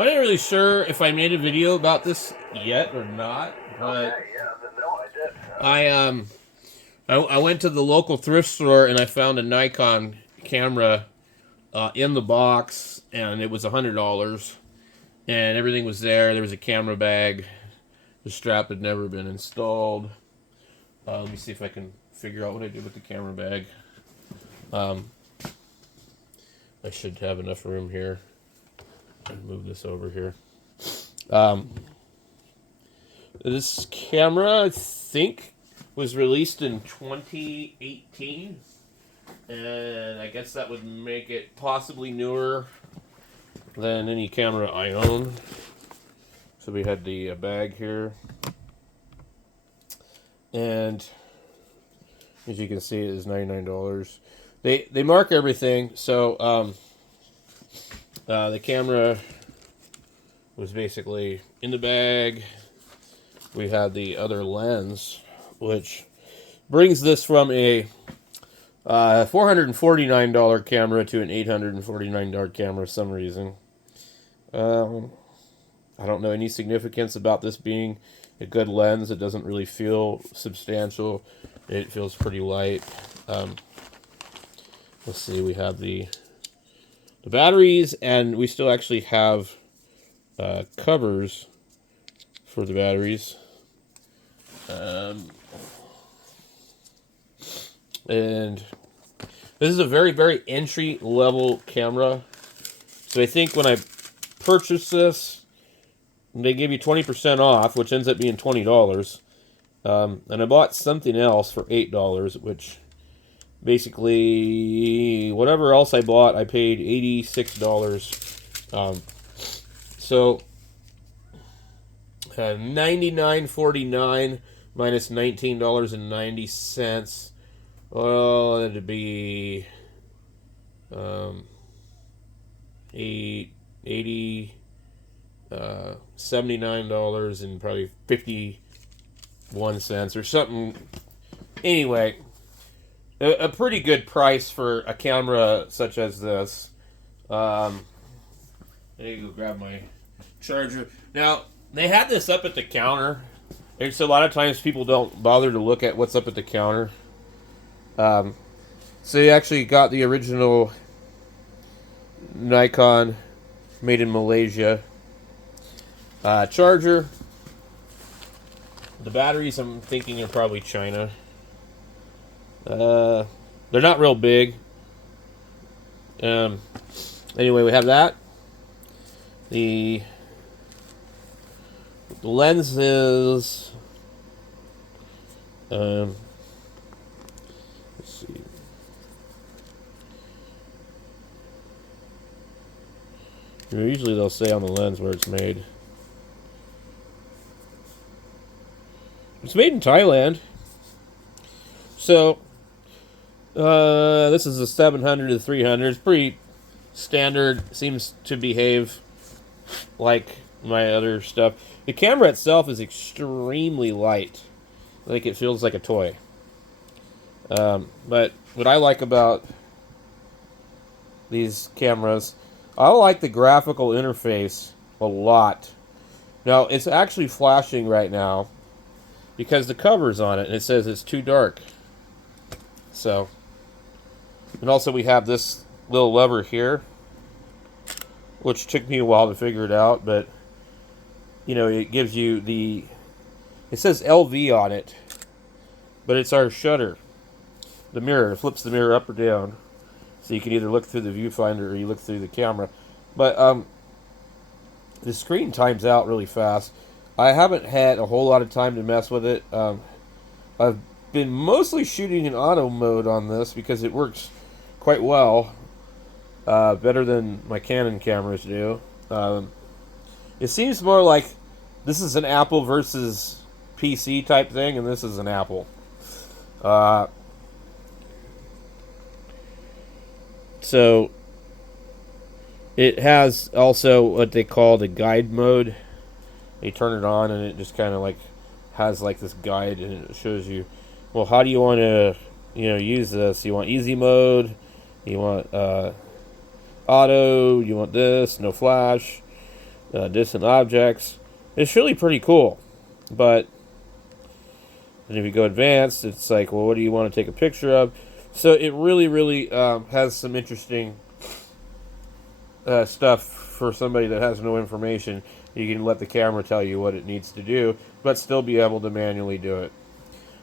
I'm not really sure if I made a video about this yet or not, but Okay, yeah, no, I did. I went to the local thrift store and I found a Nikon camera in the box, and it was $100, and everything was there. There was a camera bag. The strap had never been installed. Let me see if I can figure out what I did with the camera bag. I should have enough room here. Move this over here. This camera, I think, was released in 2018, and I guess that would make it possibly newer than any camera I own. So we had the bag here, and as you can see, it is $99. They mark everything, so the camera was basically in the bag. We had the other lens, which brings this from a $449 camera to an $849 camera for some reason. I don't know any significance about this being a good lens. It doesn't really feel substantial. It feels pretty light. Let's see, we have the batteries, and we still actually have covers for the batteries. And this is a very, very entry level camera. So I think when I purchased this, they give you 20% off, which ends up being $20. And I bought something else for $8, which basically whatever else I bought, I paid $86. So $99.49 minus $19.90. Well, it'd be $79 and probably 51 cents or something. Anyway, a pretty good price for a camera such as this. I need to go grab my charger. Now, they had this up at the counter. So a lot of times people don't bother to look at what's up at the counter. So you actually got the original Nikon made in Malaysia charger. The batteries, I'm thinking, are probably China. They're not real big. Anyway, we have that. The lens is let's see. Usually they'll say on the lens where it's made. It's made in Thailand. So this is a 700 to 300. It's pretty standard. Seems to behave like my other stuff. The camera itself is extremely light. Like it feels like a toy. But what I like about these cameras, I like the graphical interface a lot. Now, it's actually flashing right now because the cover's on it and it says it's too dark. So, and also we have this little lever here, which took me a while to figure it out, but you know, it gives you the, it says LV on it, but it's our shutter. The mirror, it flips the mirror up or down, so you can either look through the viewfinder or you look through the camera. But the screen times out really fast. I haven't had a whole lot of time to mess with it. I've been mostly shooting in auto mode on this because it works quite well, better than my Canon cameras do. It seems more like this is an Apple versus PC type thing, and this is an Apple. So it has also what they call the guide mode. You turn it on and it just kind of like has like this guide, and it shows you, well, how do you want to, use this? You want easy mode, you want auto, you want this, no flash. distant objects. It's really pretty cool. But and if you go advanced, it's like, well, what do you want to take a picture of? So it really, really has some interesting stuff for somebody that has no information. You can let the camera tell you what it needs to do, but still be able to manually do it.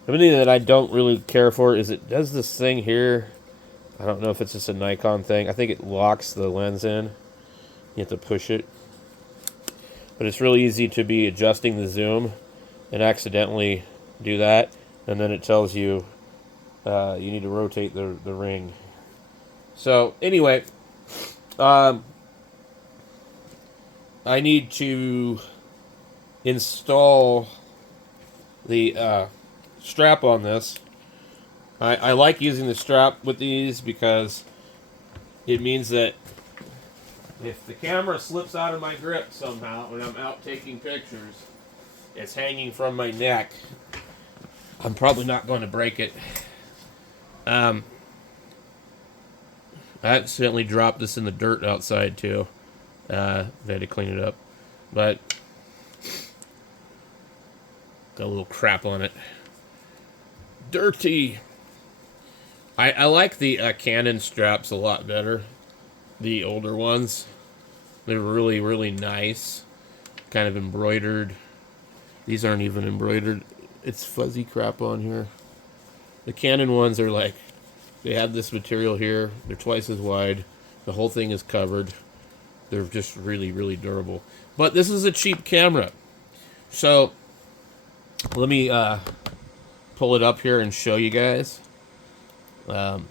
The only thing that I don't really care for is it does this thing here. I don't know if it's just a Nikon thing. I think it locks the lens in. You have to push it. But it's really easy to be adjusting the zoom and accidentally do that. And then it tells you you need to rotate the ring. So anyway, I need to install the strap on this. I like using the strap with these because it means that if the camera slips out of my grip somehow when I'm out taking pictures, it's hanging from my neck. I'm probably not going to break it. I accidentally dropped this in the dirt outside too. I had to clean it up. But got a little crap on it. Dirty. I like the Canon straps a lot better. The older ones. They're really, really nice. Kind of embroidered. These aren't even embroidered. It's fuzzy crap on here. The Canon ones are like, they have this material here. They're twice as wide. The whole thing is covered. They're just really, really durable. But this is a cheap camera. So, let me pull it up here and show you guys. So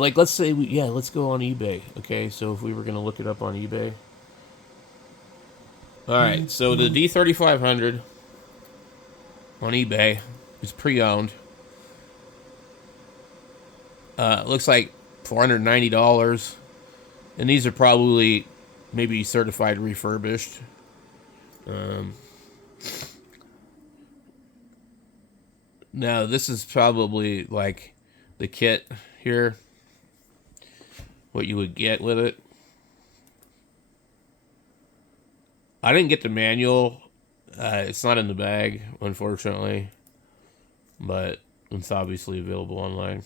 like, let's say, let's go on eBay. Okay, so if we were going to look it up on eBay. Alright, so the D3500 on eBay is pre-owned. Looks like $490. And these are probably maybe certified refurbished. Now, this is probably like the kit here. What you would get with it. I didn't get the manual. It's not in the bag, unfortunately. But it's obviously available online.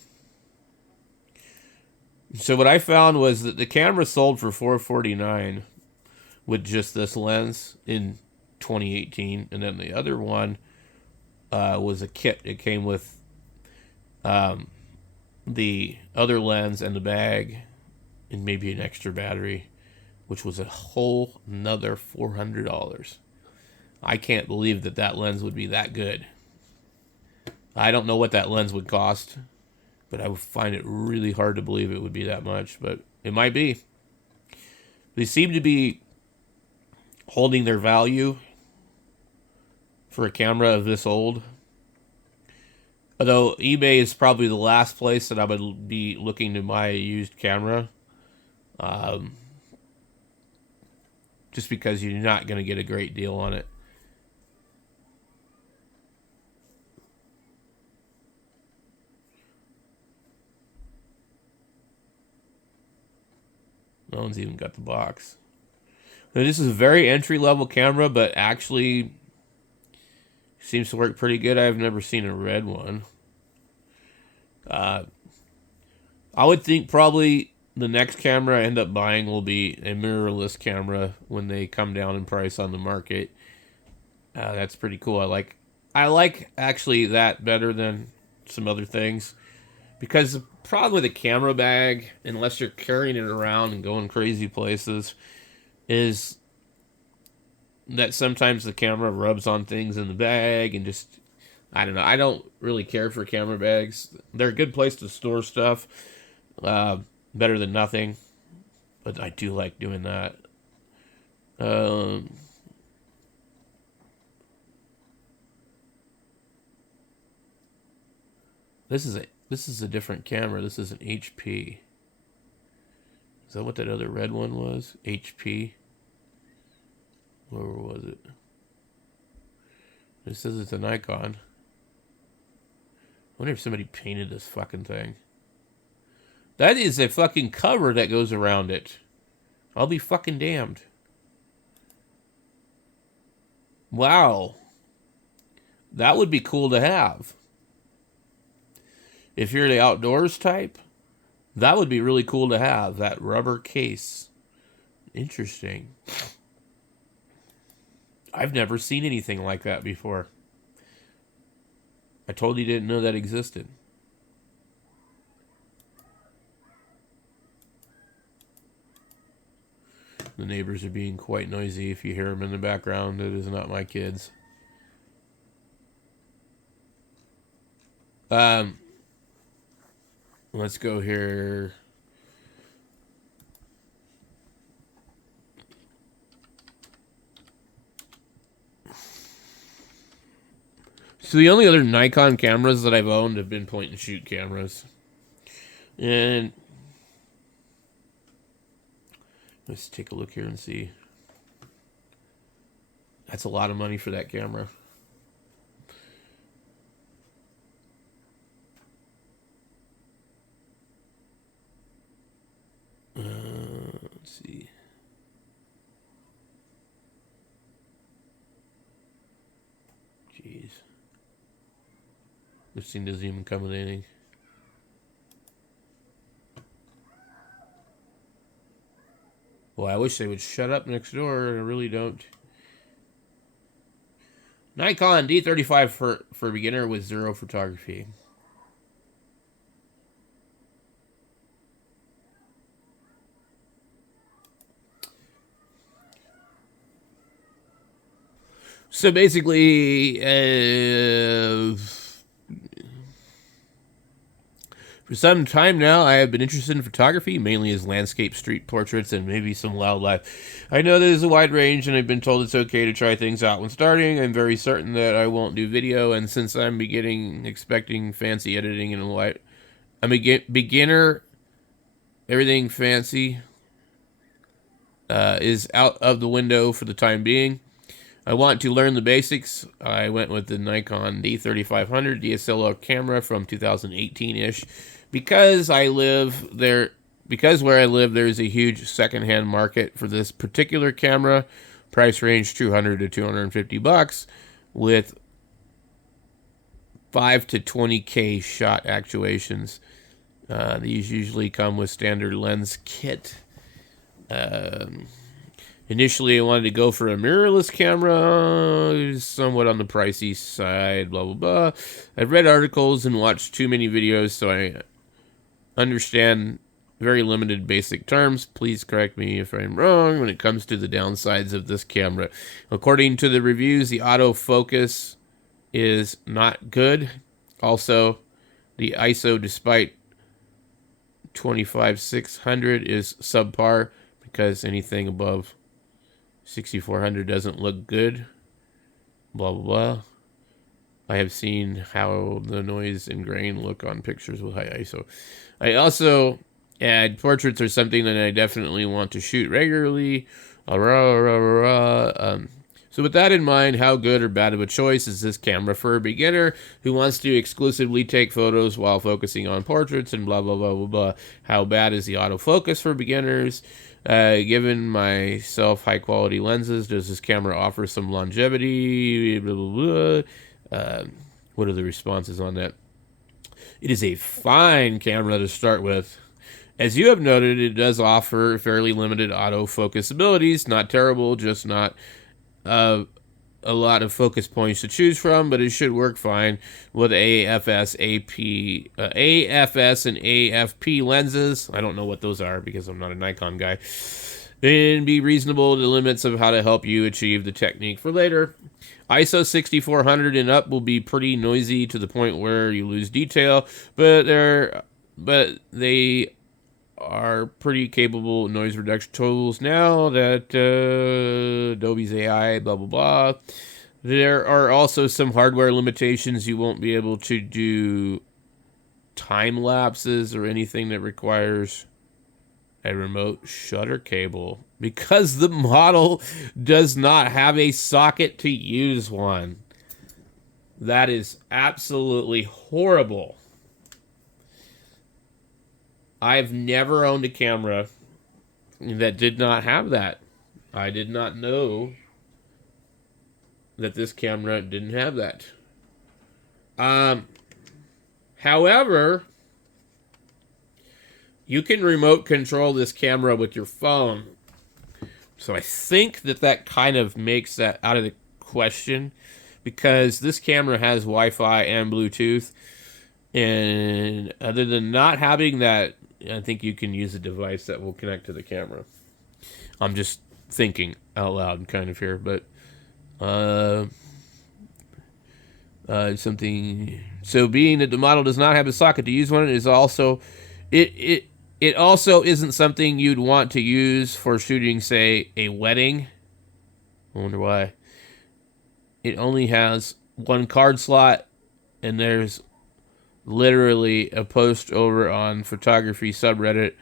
So what I found was that the camera sold for $449 with just this lens in 2018, and then the other one was a kit. It came with the other lens and the bag, and maybe an extra battery, which was a whole nother $400. I can't believe that that lens would be that good. I don't know what that lens would cost, but I would find it really hard to believe it would be that much, but it might be. They seem to be holding their value for a camera of this old. Although eBay is probably the last place that I would be looking to buy a used camera. Just because you're not going to get a great deal on it. No one's even got the box. Now, this is a very entry-level camera, but actually seems to work pretty good. I've never seen a red one. I would think probably the next camera I end up buying will be a mirrorless camera when they come down in price on the market. That's pretty cool. I like actually that better than some other things. Because the problem with a camera bag, unless you're carrying it around and going crazy places, is that sometimes the camera rubs on things in the bag and just, I don't know. I don't really care for camera bags. They're a good place to store stuff. Better than nothing. But I do like doing that. This is a different camera. This is an HP. Is that what that other red one was? HP? Where was it? It says it's a Nikon. I wonder if somebody painted this fucking thing. That is a fucking cover that goes around it. I'll be fucking damned. Wow. That would be cool to have. If you're the outdoors type, that would be really cool to have, that rubber case. Interesting. I've never seen anything like that before. I totally didn't know that existed. The neighbors are being quite noisy. If you hear them in the background, it is not my kids. Let's go here. So the only other Nikon cameras that I've owned have been point and shoot cameras. And let's take a look here and see. That's a lot of money for that camera. Let's see. Jeez. This thing doesn't even come with anything. Well, I wish they would shut up next door. I really don't. Nikon D35 for beginner with 0 photography. So basically, for some time now, I have been interested in photography, mainly as landscape, street portraits, and maybe some wildlife. I know there's a wide range, and I've been told it's okay to try things out when starting. I'm very certain that I won't do video, and since I'm expecting fancy editing and light, I'm a beginner. Everything fancy is out of the window for the time being. I want to learn the basics. I went with the Nikon D3500 DSLR camera from 2018-ish because I live there. Because where I live, there's a huge secondhand market for this particular camera. Price range $200 to $250 with 5 to 20K shot actuations. These usually come with standard lens kit. Initially, I wanted to go for a mirrorless camera, somewhat on the pricey side, blah, blah, blah. I've read articles and watched too many videos, so I understand very limited basic terms. Please correct me if I'm wrong when it comes to the downsides of this camera. According to the reviews, the autofocus is not good. Also, the ISO, despite 25600, is subpar because anything above 6400 doesn't look good. Blah, blah, blah. I have seen how the noise and grain look on pictures with high ISO. I also add portraits are something that I definitely want to shoot regularly. So with that in mind, how good or bad of a choice is this camera for a beginner who wants to exclusively take photos while focusing on portraits and blah, blah, blah, blah, blah. How bad is the autofocus for beginners? Given myself high quality lenses, does this camera offer some longevity? Blah, blah, blah. What are the responses on that? It is a fine camera to start with. As you have noted, it does offer fairly limited autofocus abilities. Not terrible, just not a lot of focus points to choose from, but it should work fine with AFS, AFS, and AFP lenses. I don't know what those are because I'm not a Nikon guy. And be reasonable to the limits of how to help you achieve the technique for later. ISO 6400 and up will be pretty noisy to the point where you lose detail, but they are pretty capable noise reduction tools now that Adobe's AI, blah, blah, blah. There are also some hardware limitations. You won't be able to do time lapses or anything that requires a remote shutter cable because the model does not have a socket to use one. That is absolutely horrible. I've never owned a camera that did not have that. I did not know that this camera didn't have that. However, you can remote control this camera with your phone. So I think that kind of makes that out of the question, because this camera has Wi-Fi and Bluetooth. And other than not having that, I think you can use a device that will connect to the camera. I'm just thinking out loud kind of here, but something. So being that the model does not have a socket to use one, is also it also isn't something you'd want to use for shooting, say, a wedding. I wonder why. It only has one card slot, and there's literally a post over on photography subreddit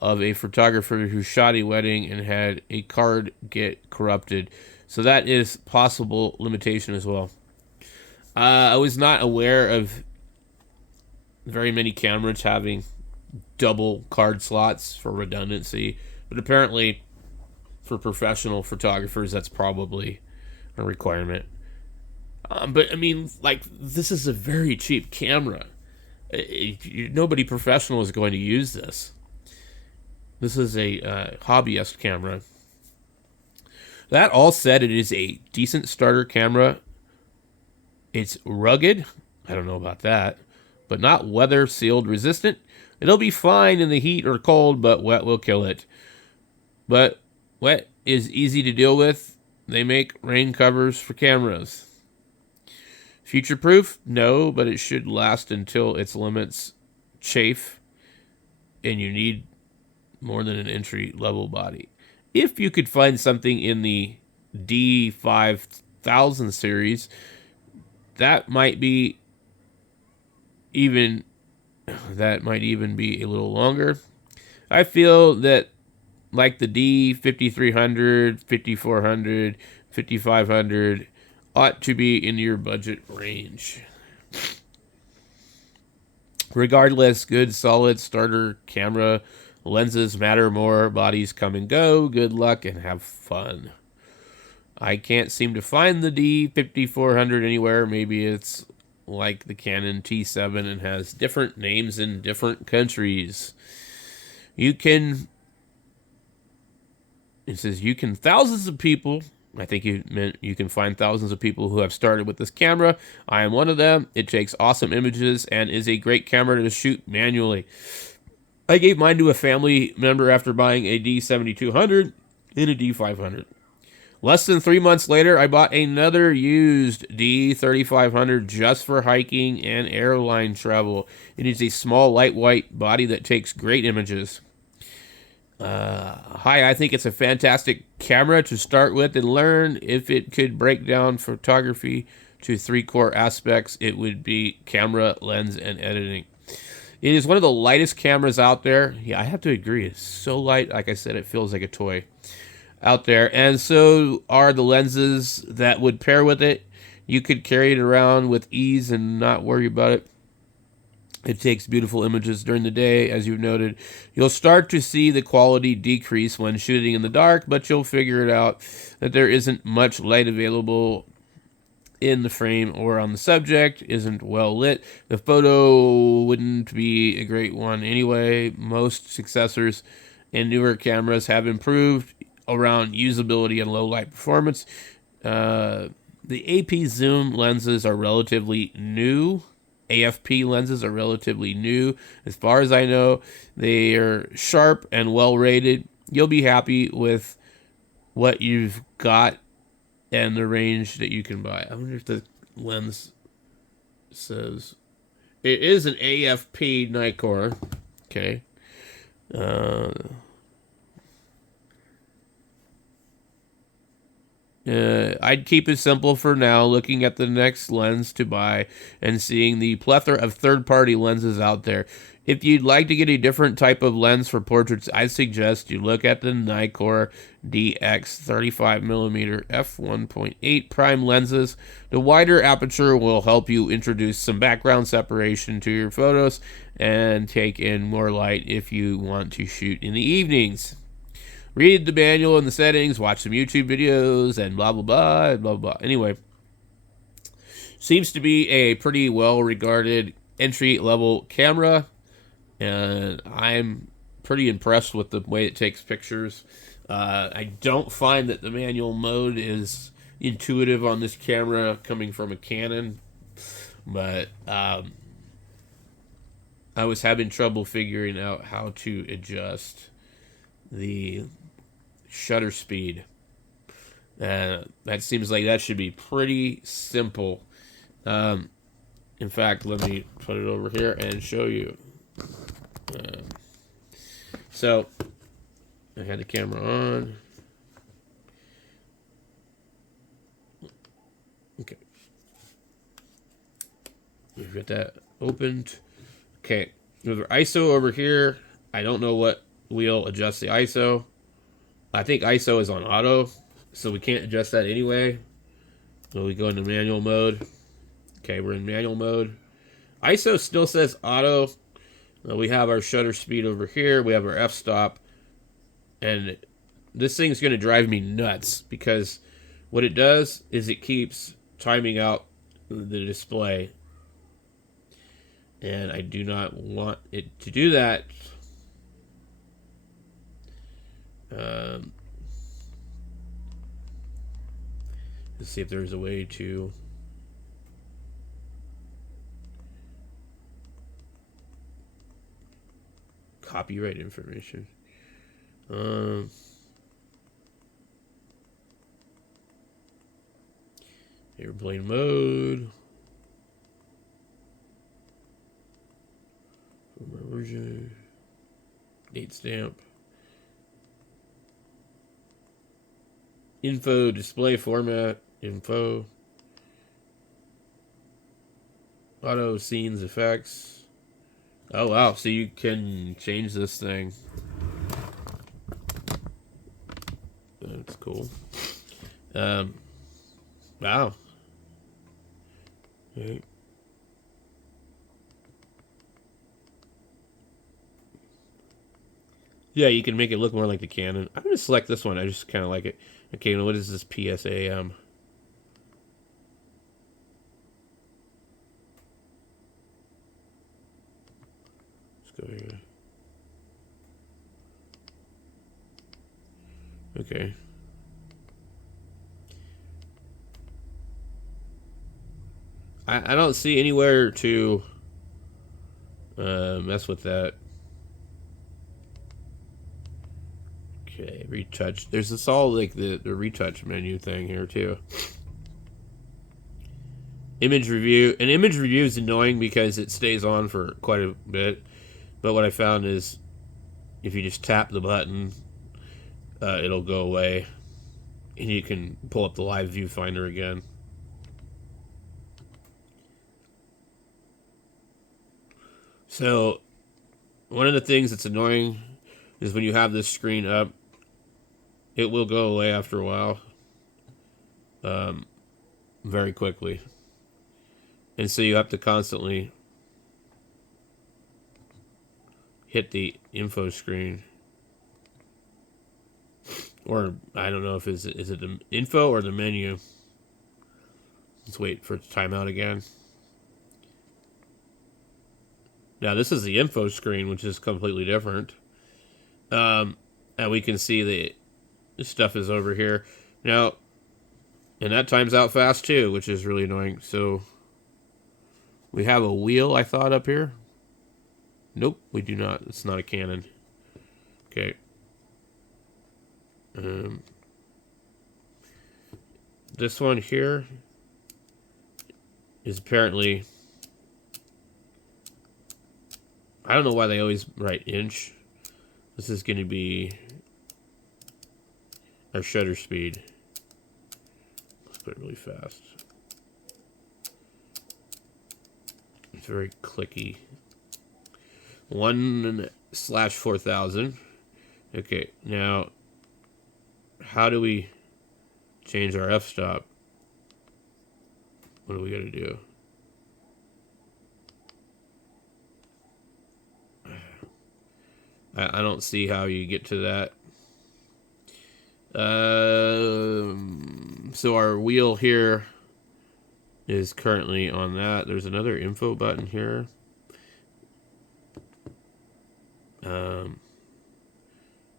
of a photographer who shot a wedding and had a card get corrupted. So that is possible limitation as well. I was not aware of very many cameras having double card slots for redundancy, but apparently for professional photographers that's probably a requirement. But I mean, like, this is a very cheap camera. Nobody professional is going to use this. This is a hobbyist camera. That all said, it is a decent starter camera. It's rugged. I don't know about that, but not weather sealed resistant. It'll be fine in the heat or cold, but wet will kill it. But wet is easy to deal with. They make rain covers for cameras. Future proof? No, but it should last until its limits chafe and you need more than an entry level body. If you could find something in the D5000 series, that might even be a little longer. I feel that, like the D5300, 5400, 5500 ought to be in your budget range. Regardless, good solid starter camera. Lenses matter more. Bodies come and go. Good luck and have fun. I can't seem to find the D5400 anywhere. Maybe it's like the Canon T7 and has different names in different countries. It says thousands of people. I think you meant you can find thousands of people who have started with this camera. I am one of them. It takes awesome images and is a great camera to shoot manually. I gave mine to a family member after buying a D7200 and a D500. Less than 3 months later, I bought another used D3500 just for hiking and airline travel. It is a small, lightweight body that takes great images. Hi, I think it's a fantastic camera to start with and learn. If it could break down photography to 3 core aspects, it would be camera, lens, and editing. It is one of the lightest cameras out there. Yeah, I have to agree. It's so light. Like I said, it feels like a toy out there. And so are the lenses that would pair with it. You could carry it around with ease and not worry about it. It takes beautiful images during the day, as you've noted. You'll start to see the quality decrease when shooting in the dark, but you'll figure it out that there isn't much light available in the frame or on the subject, isn't well lit. The photo wouldn't be a great one anyway. Most successors and newer cameras have improved around usability and low light performance. The AP zoom lenses are relatively new. AFP lenses are relatively new. As far as I know, they are sharp and well rated. You'll be happy with what you've got and the range that you can buy. I wonder if the lens says it is an AFP Nikon. Okay. I'd keep it simple for now, looking at the next lens to buy and seeing the plethora of third-party lenses out there. If you'd like to get a different type of lens for portraits, I suggest you look at the Nikon DX 35mm f1.8 prime lenses. The wider aperture will help you introduce some background separation to your photos and take in more light if you want to shoot in the evenings. Read the manual and the settings, watch some YouTube videos, and blah, blah, blah, blah, blah. Anyway, Seems to be a pretty well-regarded entry-level camera, and I'm pretty impressed with the way it takes pictures. I don't find that the manual mode is intuitive on this camera coming from a Canon, but I was having trouble figuring out how to adjust the shutter speed. That seems like that should be pretty simple. In fact, let me put it over here and show you. So, I had the camera on. Okay. We've got that opened. Okay. With our ISO over here, I don't know what wheel adjusts the ISO. I think ISO is on auto, so we can't adjust that anyway. So we go into manual mode. Okay, we're in manual mode. ISO still says auto. We have our shutter speed over here. We have our f-stop. And this thing's going to drive me nuts because what it does is it keeps timing out the display. And I do not want it to do that. Let's see if there's a way to... copyright information. Airplane mode. Version. Date stamp. Info, display format, info. Auto scenes effects. Oh wow, so you can change this thing. That's cool. Wow. Okay. Yeah, you can make it look more like the Canon. I'm gonna select this one. I just kind of like it. Okay, what is this PSAM? Let's go here. Okay. I don't see anywhere to mess with that. Okay, retouch. There's this all like the retouch menu thing here too. Image review. An image review is annoying because it stays on for quite a bit. But what I found is if you just tap the button, it'll go away. And you can pull up the live viewfinder again. So, one of the things that's annoying is when you have this screen up, it will go away after a while. Very quickly. And so you have to constantly hit the info screen. Or, I don't know if is it the info or the menu. Let's wait for it to time out again. Now, this is the info screen, which is completely different. And we can see the stuff is over here. Now, and that times out fast, too, which is really annoying. So, we have a wheel, I thought, up here. Nope, we do not. It's not a Canon. Okay. This one here is apparently... I don't know why they always write inch. This is going to be our shutter speed. Let's put it really fast. It's very clicky. 1/4000. Okay, now how do we change our f-stop? What do we got to do? I don't see how you get to that. So our wheel here is currently on that. There's another info button here.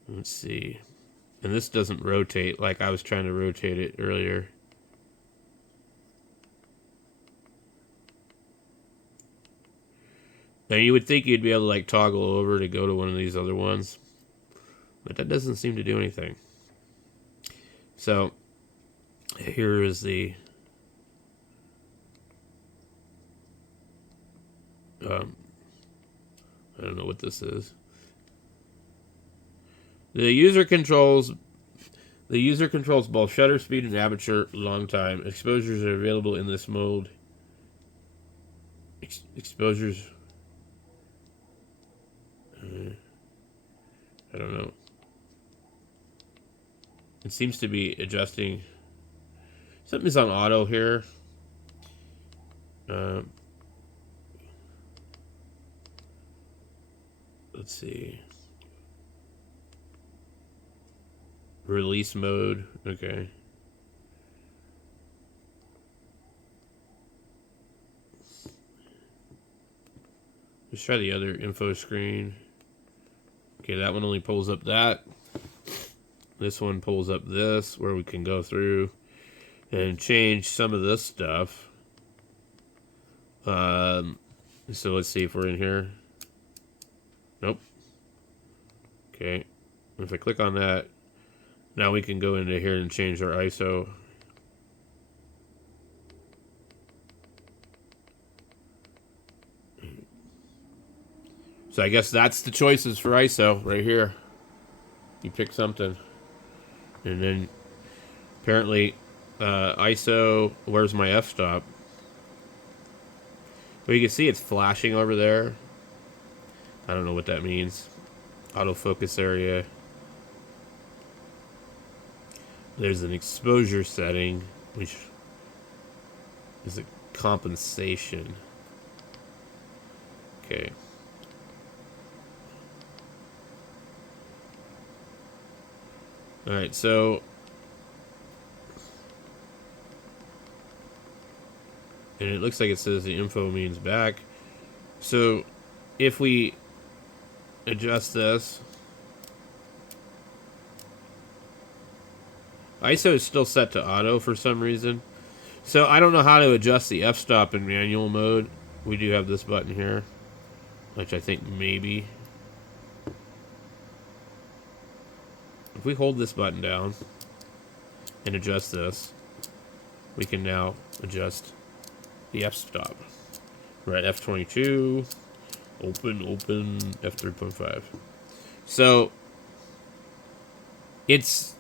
Let's see. And this doesn't rotate like I was trying to rotate it earlier. Now you would think you'd be able to like toggle over to go to one of these other ones, but that doesn't seem to do anything. So here is the I don't know what this is. The user controls both shutter speed and aperture long time. Exposures are available in this mode. Exposures. I don't know. It seems to be adjusting. Something's on auto here. Let's see. Release mode. Okay. Let's try the other info screen. Okay, that one only pulls up that. This one pulls up this, where we can go through and change some of this stuff. So let's see if we're in here. Nope. Okay. If I click on that, now we can go into here and change our ISO. So I guess that's the choices for ISO right here. You pick something. And then apparently ISO, where's my f-stop? Well, you can see it's flashing over there. I don't know what that means. Autofocus area. There's an exposure setting, which is a compensation. Okay. Alright, so and it looks like it says the info means back. So if we adjust this, ISO is still set to auto for some reason. So I don't know how to adjust the f-stop in manual mode. We do have this button here, which I think maybe. If we hold this button down and adjust this, we can now adjust the f-stop. We're at f22, open, f3.5. So it's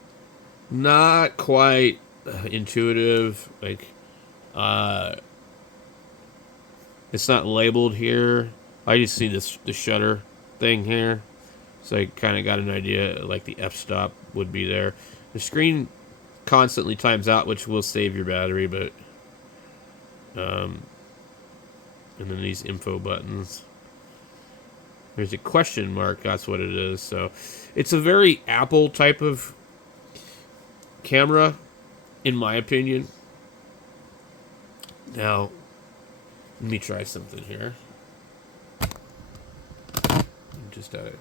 not quite intuitive. Like, it's not labeled here. I just see the shutter thing here. So I kind of got an idea, like the f-stop would be there. The screen constantly times out, which will save your battery, but and then these info buttons. There's a question mark, that's what it is. So it's a very Apple type of camera, in my opinion. Now, let me try something here. Just out of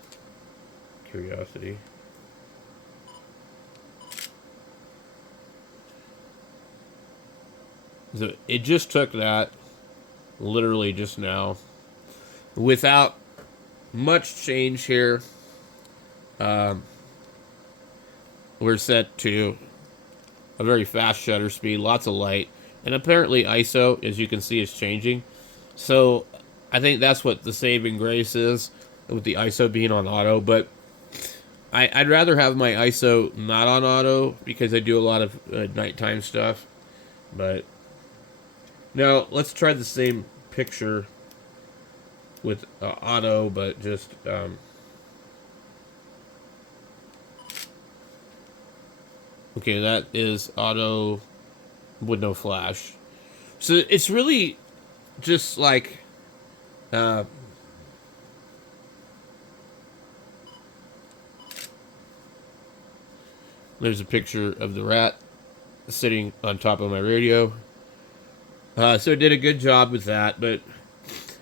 curiosity. So it just took that literally just now without much change here. We're set to a very fast shutter speed, lots of light, and apparently ISO, as you can see, is changing. So I think that's what the saving grace is with the ISO being on auto, but I'd rather have my ISO not on auto because I do a lot of nighttime stuff. But now let's try the same picture with auto, but just okay, that is auto with no flash. So it's really just like there's a picture of the rat sitting on top of my radio. So it did a good job with that, but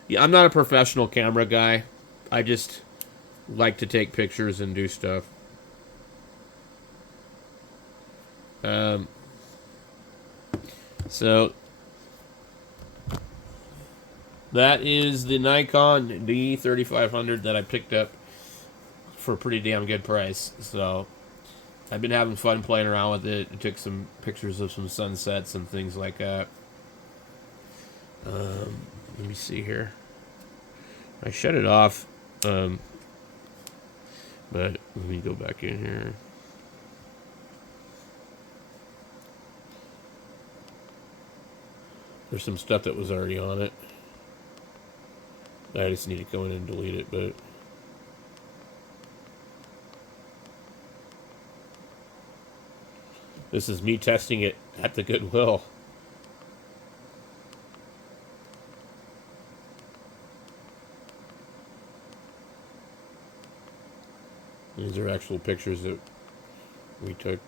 yeah, I'm not a professional camera guy. I just like to take pictures and do stuff. Um, so that is the Nikon D3500 that I picked up for a pretty damn good price. So I've been having fun playing around with it. I took some pictures of some sunsets and things like that. Let me see here. I shut it off, um, but let me go back in here. There's some stuff that was already on it. I just need to go in and delete it, but this is me testing it at the Goodwill. These are actual pictures that we took.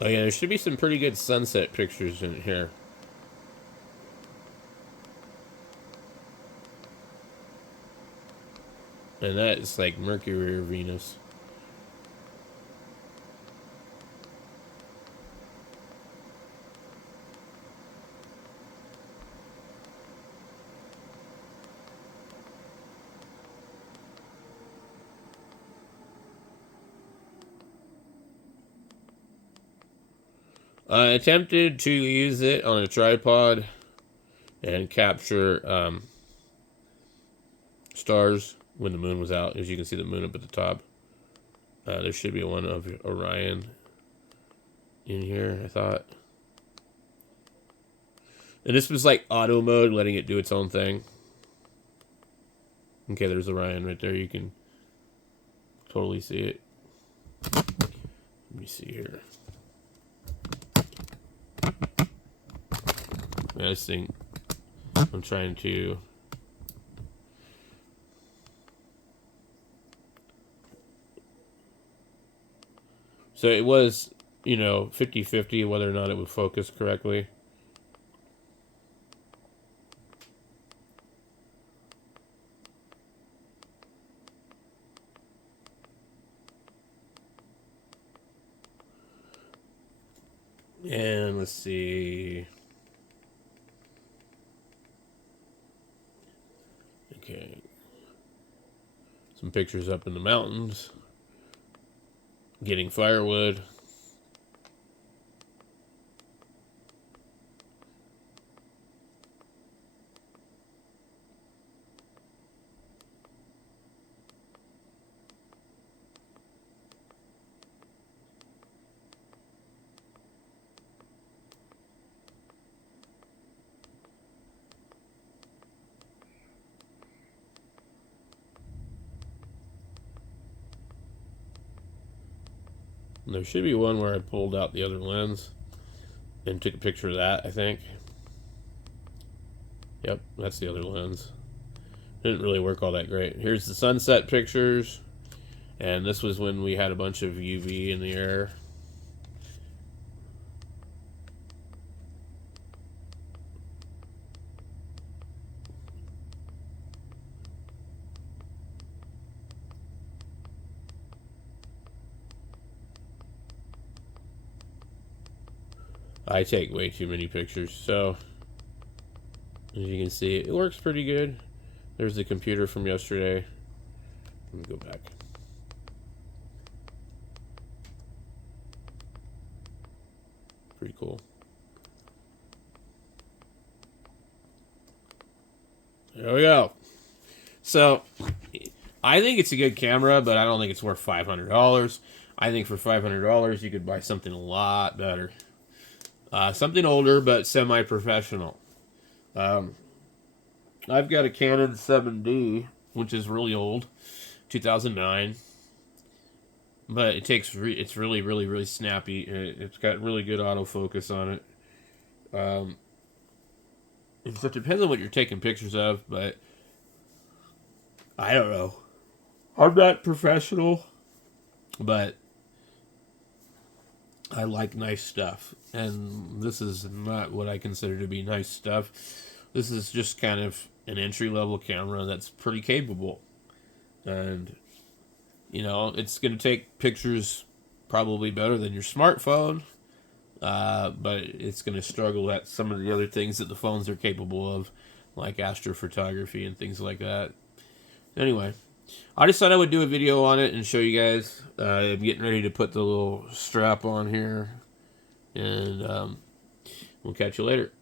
Oh yeah, there should be some pretty good sunset pictures in here. And that is like Mercury or Venus. I attempted to use it on a tripod and capture stars when the moon was out. As you can see the moon up at the top. There should be one of Orion in here, I thought. And this was like auto mode, letting it do its own thing. Okay, there's Orion right there. You can totally see it. Let me see here. Yeah, this thing, I'm trying to... So it was, 50-50 whether or not it would focus correctly. And let's see. Okay. Some pictures up in the mountains. Getting firewood. And there should be one where I pulled out the other lens and took a picture of that, I think. Yep, that's the other lens. Didn't really work all that great. Here's the sunset pictures. And this was when we had a bunch of UV in the air. I take way too many pictures, so as you can see, it works pretty good. There's the computer from yesterday. Let me go back. Pretty cool. There we go. So, I think it's a good camera, but I don't think it's worth $500. I think for $500 you could buy something a lot better. Something older, but semi-professional. I've got a Canon 7D, which is really old, 2009. But it's really, really, really snappy. It's got really good autofocus on it. So it depends on what you're taking pictures of, but I don't know. I'm not professional, but I like nice stuff. And this is not what I consider to be nice stuff. This is just kind of an entry-level camera that's pretty capable. And, you know, it's going to take pictures probably better than your smartphone. But it's going to struggle at some of the other things that the phones are capable of, like astrophotography and things like that. Anyway, I just thought I would do a video on it and show you guys. I'm getting ready to put the little strap on here, and we'll catch you later.